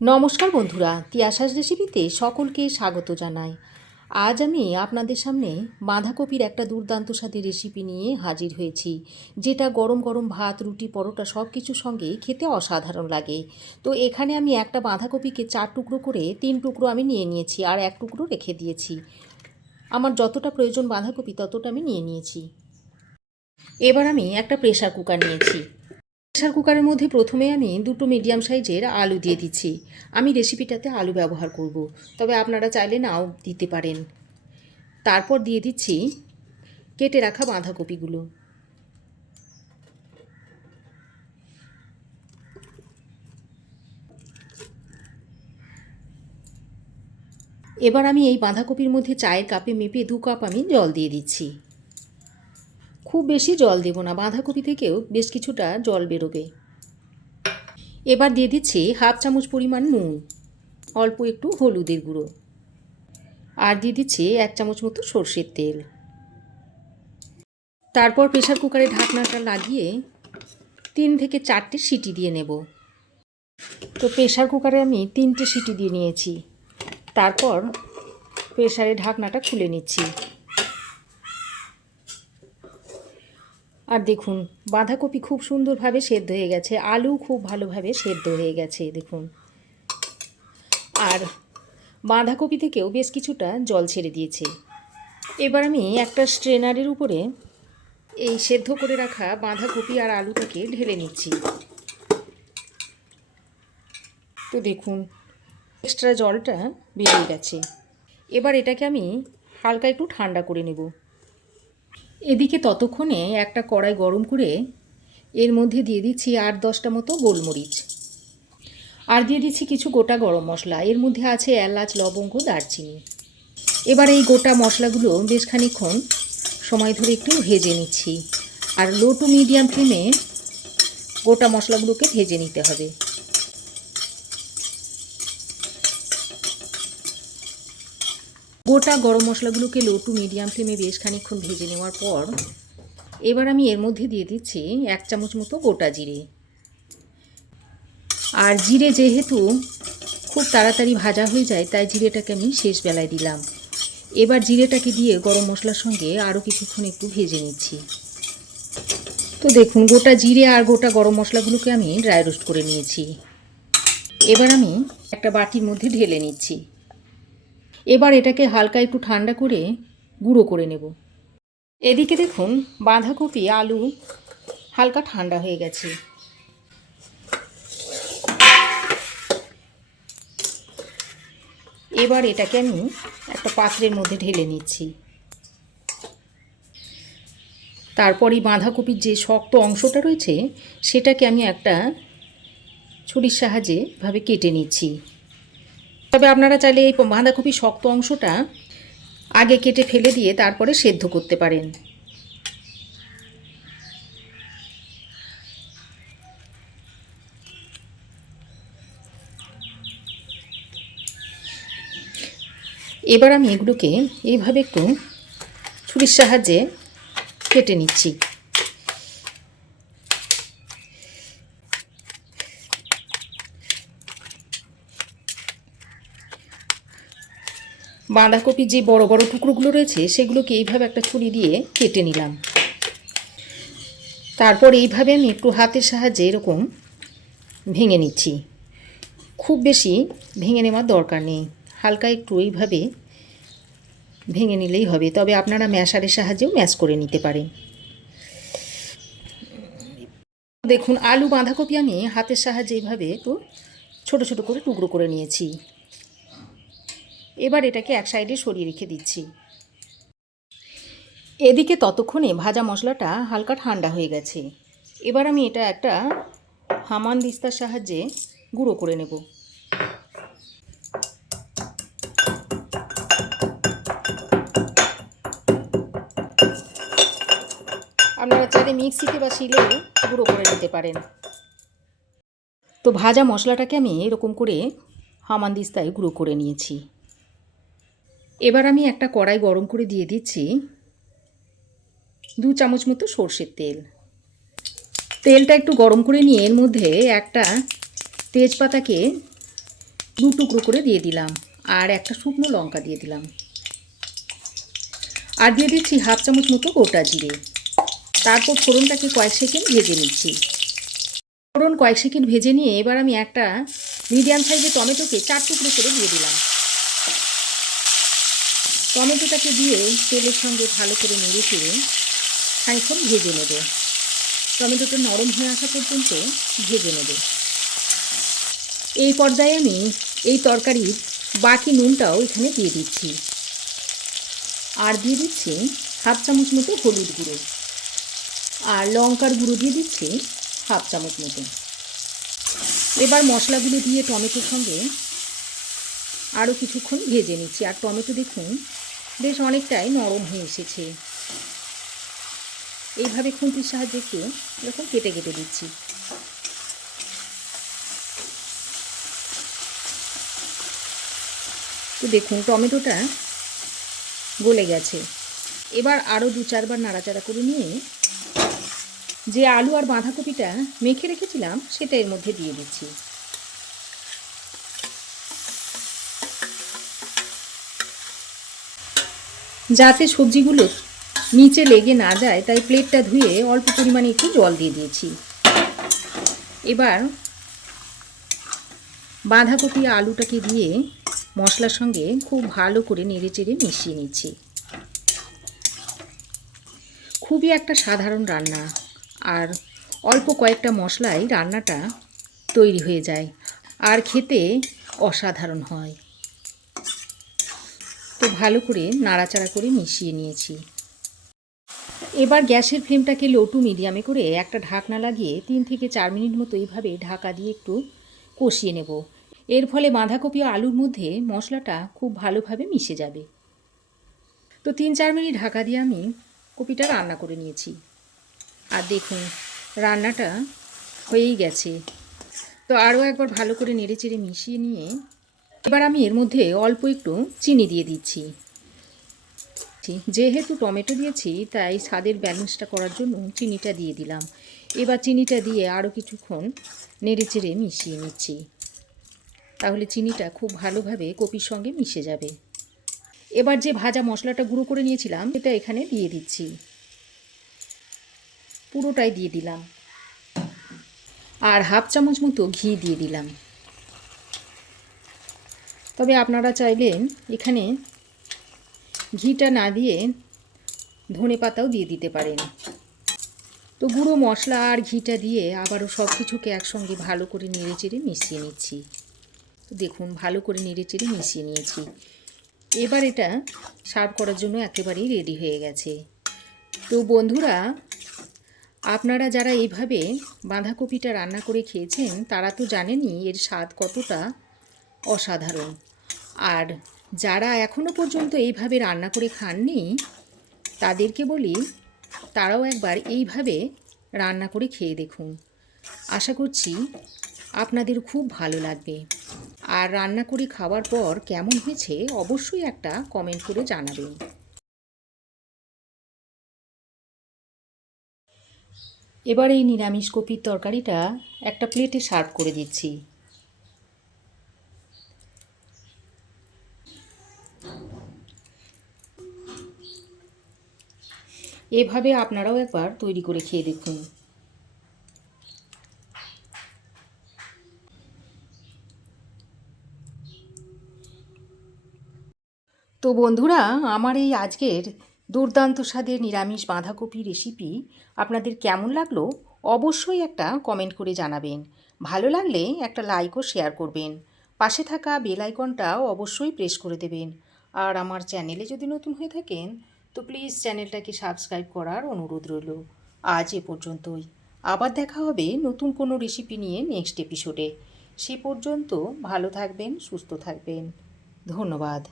নমস্কার বন্ধুরা, তিয়াসাস রেসিপিতে সকলকে স্বাগত জানাই। আজ আমি আপনাদের সামনে বাঁধাকপির একটা দুর্দান্ত স্বাদের রেসিপি নিয়ে হাজির হয়েছি, যেটা গরম গরম ভাত, রুটি, পরোটা সব কিছুর সঙ্গেই খেতে অসাধারণ লাগে। তো এখানে আমি একটা বাঁধাকপিকে 4 টুকরো করে 3 টুকরো আমি নিয়ে নিয়েছি আর 1 টুকরো রেখে দিয়েছি। আমার যতটা প্রয়োজন বাঁধাকপি ততটা আমি নিয়ে নিয়েছি। এবার আমি একটা প্রেসার কুকার নিয়েছি। প্রেসার কুকারের মধ্যে প্রথমে আমি 2টো মিডিয়াম সাইজের আলু দিয়ে দিচ্ছি। আমি রেসিপিটাতে আলু ব্যবহার করব, তবে আপনারা চাইলে নাও দিতে পারেন। তারপর দিয়ে দিচ্ছি কেটে রাখা বাঁধাকপিগুলো। এবার আমি এই বাঁধাকপির মধ্যে চায়ের কাপে মেপে 2 কাপ আমি জল দিয়ে দিচ্ছি। খুব বেশি জল দেব না, বাঁধাকপি থেকেও বেশ কিছুটা জল বেরোবে। এবার দিয়ে দিচ্ছি হাফ চামচ পরিমাণ নুন, অল্প একটু হলুদের গুঁড়ো, আর দিয়ে দিচ্ছি 1 চামচ মতো সর্ষের তেল। তারপর প্রেসার কুকারে ঢাকনাটা লাগিয়ে 3 থেকে 4টে সিটি দিয়ে নেব। তো প্রেসার কুকারে আমি 3টে সিটি দিয়ে নিয়েছি। তারপর প্রেসারে ঢাকনাটা খুলে নিচ্ছি। আর দেখুন, বাঁধাকপি খুব সুন্দরভাবে সেদ্ধ হয়ে গেছে, আলু খুব ভালোভাবে সেদ্ধ হয়ে গেছে দেখুন। আর বাঁধাকপি থেকেও বেশ কিছুটা জল ছেড়ে দিয়েছে। এবার আমি একটা স্ট্রেনারের উপরে এই সেদ্ধ করে রাখা বাঁধাকপি আর আলুটাকে ঢেলে নিচ্ছি। তো দেখুন, এক্সট্রা জলটা বেরিয়ে গেছে। এবার এটাকে আমি হালকা একটু ঠান্ডা করে নেব। এদিকে ততক্ষণে একটা কড়াই গরম করে এর মধ্যে দিয়ে দিচ্ছি 8-10টা মতো গোলমরিচ, আর দিয়ে দিচ্ছি কিছু গোটা গরম মশলা। এর মধ্যে আছে এলাচ, লবঙ্গ, দারচিনি। এবার এই গোটা মশলাগুলো বেশ খানিকক্ষণ সময় ধরে একটু ভেজে নিচ্ছি, আর লো টু মিডিয়াম ফ্লেমে গোটা মশলাগুলোকে ভেজে নিতে হবে। গোটা গরম মশলাগুলোকে লো টু মিডিয়াম ফ্লেমে বেশ খানিকক্ষণ ভেজে নেওয়ার পর এবার আমি এর মধ্যে দিয়ে দিচ্ছি 1 চামচ মতো গোটা জিরে। আর জিরে যেহেতু খুব তাড়াতাড়ি ভাজা হয়ে যায়, তাই জিরেটাকে আমি শেষ বেলায় দিলাম। এবার জিরেটাকে দিয়ে গরম মশলার সঙ্গে আরও কিছুক্ষণ একটু ভেজে নিচ্ছি। তো দেখুন, গোটা জিরে আর গোটা গরম মশলাগুলোকে আমি ড্রাই রোস্ট করে নিয়েছি। এবার আমি একটা বাটির মধ্যে ঢেলে নিচ্ছি। এবার এটাকে হালকা একটু ঠান্ডা করে গুঁড়ো করে নেব। এদিকে দেখুন, বাঁধাকপি, আলু হালকা ঠান্ডা হয়ে গেছে। এবার এটাকে আমি একটা পাত্রের মধ্যে ঢেলে নিচ্ছি। তারপর এই বাঁধাকপির যে শক্ত অংশটা রয়েছে সেটাকে আমি একটা ছুরির সাহায্যে ভাবে কেটে নিচ্ছি। তবে আপনারা চাইলে এই বাঁধাকপির শক্ত অংশটা আগে কেটে ফেলে দিয়ে তারপরে সেদ্ধ করতে পারেন। এবার আমি এগুলোকে এইভাবে একটু ছুরির সাহায্যে কেটে নিচ্ছি। বাঁধাকপির যে বড় বড় টুকরোগুলো রয়েছে সেগুলোকে এইভাবে একটা ছুরি দিয়ে কেটে নিলাম। তারপর এইভাবে আমি একটু হাতের সাহায্যে এরকম ভেঙে নিচ্ছি। খুব বেশি ভেঙে নেওয়ার দরকার নেই, হালকা একটু এইভাবে ভেঙে নিলেই হবে। তবে আপনারা ম্যাশারের সাহায্যেও ম্যাশ করে নিতে পারেন। দেখুন, আলু বাঁধাকপি আমি হাতের সাহায্যে এইভাবে একটু ছোট ছোট করে টুকরো করে নিয়েছি। এবার এটাকে এক সাইডে সরিয়ে রেখে দিচ্ছি। এদিকে ততক্ষণে ভাজা মশলাটা হালকা ঠান্ডা হয়ে গেছে। এবার আমি এটা একটা হামানদিস্তার সাহায্যে গুঁড়ো করে নেব। আপনারা চাইলে মিক্সিতে বা শিলেও গুঁড়ো করে নিতে পারেন। তো ভাজা মশলাটাকে আমি এরকম করে হামানদিস্তায় গুঁড়ো করে নিয়েছি। এবার আমি একটা কড়াই গরম করে দিয়ে দিচ্ছি 2 চামচ মতো সর্ষের তেল। তেলটা একটু গরম করে নিয়ে এর মধ্যে একটা তেজপাতাকে দু টুকরো করে দিয়ে দিলাম, আর একটা শুকনো লঙ্কা দিয়ে দিলাম, আর দিয়ে দিচ্ছি হাফ চামচ মতো গোটা জিরে। তারপর ফোড়নটাকে কয়েক সেকেন্ড ভেজে নিচ্ছি। ফোড়ন কয়েক সেকেন্ড ভেজে নিয়ে এবার আমি একটা মিডিয়াম সাইজের টমেটোকে 4 টুকরো করে দিয়ে দিলাম। টমেটোটাকে দিয়ে তেলের সঙ্গে ভালো করে নেড়ে চেড়ে খানিকক্ষণ ভেজে নেব। টমেটোটা নরম হয়ে আসা পর্যন্ত ভেজে নেব। এই পর্যায়ে আমি এই তরকারির বাকি নুনটাও এখানে দিয়ে দিচ্ছি, আর দিয়ে দিচ্ছি হাফ চামচ মতো হলুদ গুঁড়ো, আর লঙ্কার গুঁড়ো দিয়ে দিচ্ছি হাফ চামচ মতো। এবার মশলাগুলো দিয়ে টমেটোর সঙ্গে আরও কিছুক্ষণ ভেজে নিচ্ছি। আর টমেটো দেখুন বেশ অনেকটাই নরম হয়ে এসেছে। এইভাবে খুন্তির সাহায্যে একটু এরকম কেটে কেটে দিচ্ছি। তো দেখুন টমেটোটা গলে গেছে। এবার আরও 2-4 বার নাড়াচাড়া করে নিয়ে যে আলু আর বাঁধাকপিটা মেখে রেখেছিলাম সেটা এর মধ্যে দিয়ে দিচ্ছি। যাতে সবজিগুলো নিচে লেগে না যায় তাই প্লেটটা ধুয়ে অল্প পরিমাণে একটু জল দিয়ে দিয়েছি। এবার বাঁধাকপি আলুটাকে দিয়ে মশলার সঙ্গে খুব ভালো করে নেড়ে চেড়ে মিশিয়ে নিচ্ছি। খুবই একটা সাধারণ রান্না, আর অল্প কয়েকটা মশলাই রান্নাটা তৈরি হয়ে যায়, আর খেতে অসাধারণ হয়। তো ভালো করে নাড়াচাড়া করে মিশিয়ে নিয়েছি। এবার গ্যাসের ফ্লেমটাকে লো টু মিডিয়ামে করে একটা ঢাকনা লাগিয়ে 3 থেকে 4 মিনিট মতো এইভাবে ঢাকা দিয়ে একটু কষিয়ে নেব। এর ফলে বাঁধাকপি ও আলুর মধ্যে মশলাটা খুব ভালোভাবে মিশে যাবে। তো 3-4 মিনিট ঢাকা দিয়ে আমি কপিটা রান্না করে নিয়েছি, আর দেখুন রান্নাটা হয়েই গেছে। তো আরও একবার ভালো করে নেড়ে চেড়ে মিশিয়ে নিয়ে এবার আমি এর মধ্যে অল্প একটু চিনি দিয়ে দিচ্ছি। যেহেতু টমেটো দিয়েছি তাই স্বাদের ব্যালেন্সটা করার জন্য চিনিটা দিয়ে দিলাম। এবার চিনিটা দিয়ে আরও কিছুক্ষণ নেড়ে চেড়ে মিশিয়ে নিচ্ছি, তাহলে চিনিটা খুব ভালোভাবে কপির সঙ্গে মিশে যাবে। এবার যে ভাজা মশলাটা গুঁড়ো করে নিয়েছিলাম সেটা এখানে দিয়ে দিচ্ছি, পুরোটাই দিয়ে দিলাম, আর হাফ চামচ মতো ঘি দিয়ে দিলাম। তবে আপনারা চাইলেন এখানে ঘিটা না দিয়ে ধনেপাতাও দিয়ে দিতে পারেন। তো গুঁড়ো মশলা আর ঘিটা দিয়ে আবারও সব কিছুকে একসঙ্গে ভালো করে নেড়ে চেড়ে মিশিয়ে নিচ্ছি। তো দেখুন ভালো করে নেড়ে চেড়ে মিশিয়ে নিয়েছি। এবার এটা সার্ভ করার জন্য একেবারেই রেডি হয়ে গেছে। তো বন্ধুরা, আপনারা যারা এইভাবে বাঁধাকপিটা রান্না করে খেয়েছেন তারা তো জানেনই এর স্বাদ কতটা অসাধারণ। আর যারা এখনও পর্যন্ত এইভাবে রান্না করে খাননি তাদেরকে বলি তারাও একবার এইভাবে রান্না করে খেয়ে দেখুন। আশা করছি আপনাদের খুব ভালো লাগবে। আর রান্না করে খাওয়ার পর কেমন হয়েছে অবশ্যই একটা কমেন্ট করে জানাবেন। এবার এই নিরামিষ কপির তরকারিটা একটা প্লেটে সার্ভ করে দিচ্ছি। এভাবে আপনারাও একবার তৈরি করে খেয়ে দেখুন। তো বন্ধুরা, আমার এই আজকের দুর্দান্ত স্বাদের নিরামিষ বাঁধাকপি রেসিপি আপনাদের কেমন লাগলো অবশ্যই একটা কমেন্ট করে জানাবেন। ভালো লাগলে একটা লাইক ও শেয়ার করবেন। পাশে থাকা বেল আইকনটাও অবশ্যই প্রেস করে দেবেন। আর আমার চ্যানেলে যদি নতুন হয়ে থাকেন তো প্লিজ চ্যানেলটাকে সাবস্ক্রাইব করার অনুরোধ রইল। আজ এ পর্যন্তই। আবার দেখা হবে নতুন কোনো রেসিপি নিয়ে নেক্সট এপিসোডে। সে পর্যন্ত ভালো থাকবেন, সুস্থ থাকবেন। ধন্যবাদ।